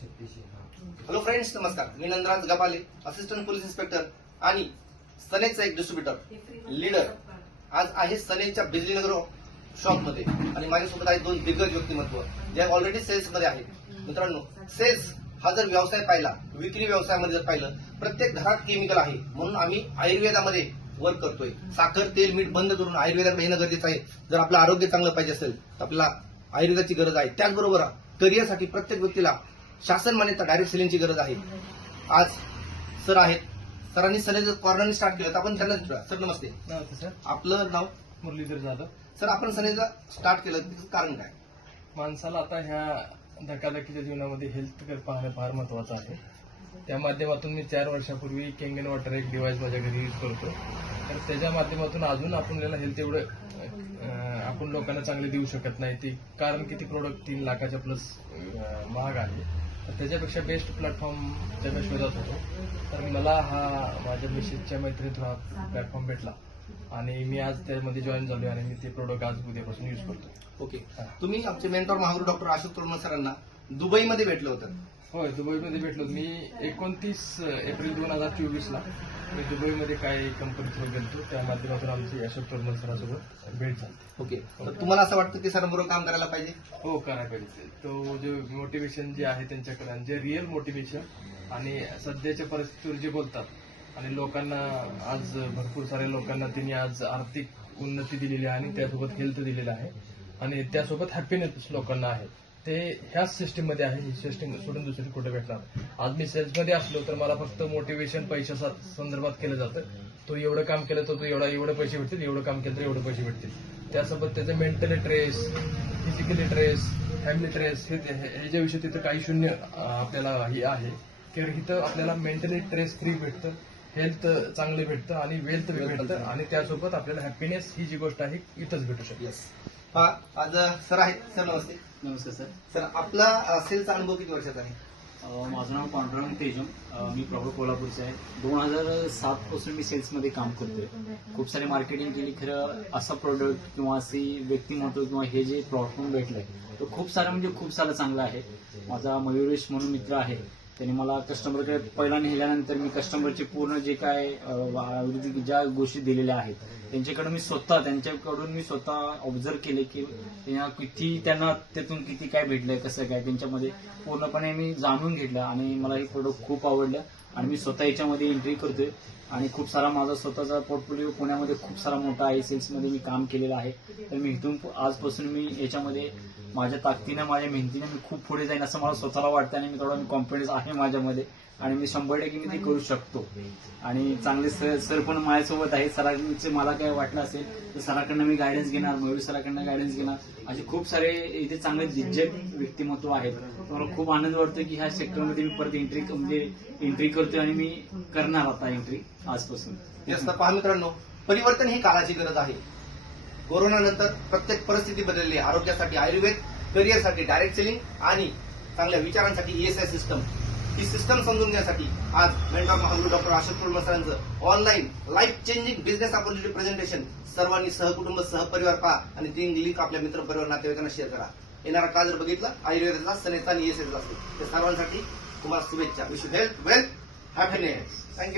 Hello friends, नमस्कार. मी Nandraj गपाले, assistant police inspector आणि सनेचा एक डिस्ट्रीब्युटर लीडर. आज आहे सनेच्या बिजलीनगर शॉपमध्ये आणि माझ्यासोबत आहे दोन दिग्गज व्यक्तिमत्व जे ऑलरेडी सेल्स मध्ये आहेत. मित्रांनो, सेल्स हा जर व्यवसाय पाहिला, विक्री व्यवसायामध्ये जर पाहिलं, प्रत्येक घरात केमिकल आहे. म्हणून आम्ही आयुर्वेदामध्ये वर्क करतोय. साखर, तेल, मीठ बंद करून आयुर्वेदाकडे येणं गरजेचं आहे. जर आपलं आरोग्य चांगलं पाहिजे असेल तर आपल्याला आयुर्वेदाची गरज आहे. त्याचबरोबर करिअरसाठी प्रत्येक व्यक्तीला शासन मान्यता डायरेक्ट सेलिंगची गरज आहे. आज सर आहेत. सरांनी सनेचं कॉर्नरनी स्टार्ट केलं, तर आपण त्यांना विचारूया. सर नमस्ते. नमस्ते सर. आपलं नाव? मुरलीधर जाधव. सर, आपण सनेचं स्टार्ट केलं त्याचं कारण काय? माणसाला आता ह्या धकाधकीच्या जीवनामध्ये हेल्थ केअर पाहणं फार महत्वाचं आहे. त्या माध्यमातून मी 4 वर्षापूर्वी केंगन वॉटर एक डिव्हाइस माझ्या घरी यूज करतो. तर त्याच्या माध्यमातून अजून आपल्याला हेल्थ एवढं आपण लोकांना चांगले देऊ शकत नाही. ती कारण की ती प्रोडक्ट 3 लाखाच्या प्लस महाग आहे. तर त्याच्यापेक्षा बेस्ट प्लॅटफॉर्मच्या मी शोधत होतो. तर मला हा माझ्या मिसेसच्या मैत्रीतून हा प्लॅटफॉर्म भेटला आणि मी आज त्यामध्ये जॉईन झालो आणि मी ते प्रोडक्ट आज उद्यापासून यूज करतो. ओके. तुम्ही आमचे मेंटॉर महागुरू डॉक्टर अशोक तोरणे सरांना दुबईमध्ये भेटलं होतं. होय, दुबईमध्ये भेटलो. मी 29 एप्रिल 2024 ला मी दुबईमध्ये काही कंपनी थ्रू गेलो. त्या माध्यमातून आमची अशोक तोरणे सरांसोबत भेट झाली. ओके. तर तुम्हाला असं वाटतं की सरांबरोबर काम करायला पाहिजे? हो, करायला पाहिजे. तो जे मोटिवेशन जे आहे त्यांच्याकडे आणि जे रिअल मोटिवेशन आणि सध्याच्या परिस्थितीवर जे बोलतात आणि लोकांना आज भरपूर साऱ्या लोकांना त्यांनी आज आर्थिक उन्नती दिलेली आहे आणि त्यासोबत हेल्थ दिलेलं आहे आणि त्यासोबत हॅपीनेस लोकांना आहे. ते ह्याच सिस्टीम मध्ये आहे. ही सिस्टीम सोडून दुसरी कुठे भेटणार. आज मी सेल्समध्ये असलो तर मला फक्त मोटिवेशन पैशाच्या संदर्भात केलं जातं. तो एवढं काम केलं तर तू एवढे पैसे भेटतील, एवढं काम केलं तर एवढे पैसे भेटतील. त्यासोबत त्याचं mentally stress, physically stress, family stress ह्याच्याविषयी तिथं काही शून्य आपल्याला हे आहे. कारण इथं आपल्याला मेंटली ट्रेस फ्री भेटतं, हेल्थ चांगलं भेटतं आणि वेल्थ भेटतं आणि त्यासोबत आपल्याला हॅपीनेस ही जी गोष्ट आहे इथंच भेटू शकते. येस. हा, आज सर आहेत. सर नमस्ते. नमस्ते सर. सर, आपला सेलचा अनुभव किती वर्षाचा आहे? माझं नाव पांडुरंग तेजम. मी प्रॉपर कोल्हापूरचा आहे. 2007 पासून मी सेल्समध्ये काम करतोय. खूप सारी मार्केटिंग केली. खरं असा प्रोडक्ट किंवा अशी व्यक्तिमत्व किंवा हे जे प्लॅटफॉर्म भेटलंय तो खूप सारा म्हणजे खूप सारा चांगला आहे. माझा मयुरेश म्हणून मित्र आहे. त्यांनी मला कस्टमरकडे पहिला नेल्यानंतर मी कस्टमरचे पूर्ण जे काय ज्या गोष्टी दिलेल्या आहेत त्यांच्याकडून मी स्वतः ऑब्झर्व केले की त्यांना त्यातून किती काय भेटलंय, कसं काय त्यांच्यामध्ये पूर्णपणे मी जाणून घेतलं आणि मला हे प्रोडक्ट खूप आवडलं आणि मी स्वतः याच्यामध्ये एंट्री करतोय आणि खूप सारा माझा स्वतःचा पोर्टफोलिओ पुण्यामध्ये खूप सारा मोठा आहे. सेल्समध्ये मी काम केलेलं आहे. तर मी इथून आजपासून मी याच्यामध्ये माझ्या ताकदीनं, माझ्या मेहनतीनं मी खूप पुढे जाईन असं मला स्वतःला वाटतं आणि मी थोडा कॉन्फिडन्स आहे माझ्यामध्ये आणि मी 100% मी ते करू शकतो. आणि चांगले सर पण माझ्यासोबत आहे. सरांचे मला काय वाटलं असेल तर सराकडनं मी गायडन्स घेणार, मयूर सराकडनं गायडन्स घेणार. असे खूप सारे इथे चांगले दिग्गज व्यक्तिमत्व आहेत. मला खूप आनंद वाटतो की ह्या सेक्टरमध्ये मी परत एंट्री करतोय आणि मी करणार आता एंट्री आजपासून. येस. तर पहा मित्रांनो, परिवर्तन ही काळाची गरज आहे. कोरोना नंतर प्रत्येक परिस्थिती बदलली आहे. आरोग्यासाठी आयुर्वेद, करिअरसाठी डायरेक्ट सेलिंग आणि चांगल्या विचारांसाठी ESI सिस्टम. ही सिस्टम समजून घेण्यासाठी आज मेंटॉर महागुरू डॉक्टर अशोक तोरणे सरांचं online life changing business opportunity presentation सर्वांनी सहकुटुंब सहपरिवार पहा आणि ती लिंक आपल्या मित्र परिवार नातेवाईकांना शेअर करा. येणारा काळ जर बघितला आयुर्वेदाचा, सनेचा आणि ESI असेल, तर सर्वांसाठी तुम्हाला शुभेच्छा. Wish you health, wealth, happiness. Thank you.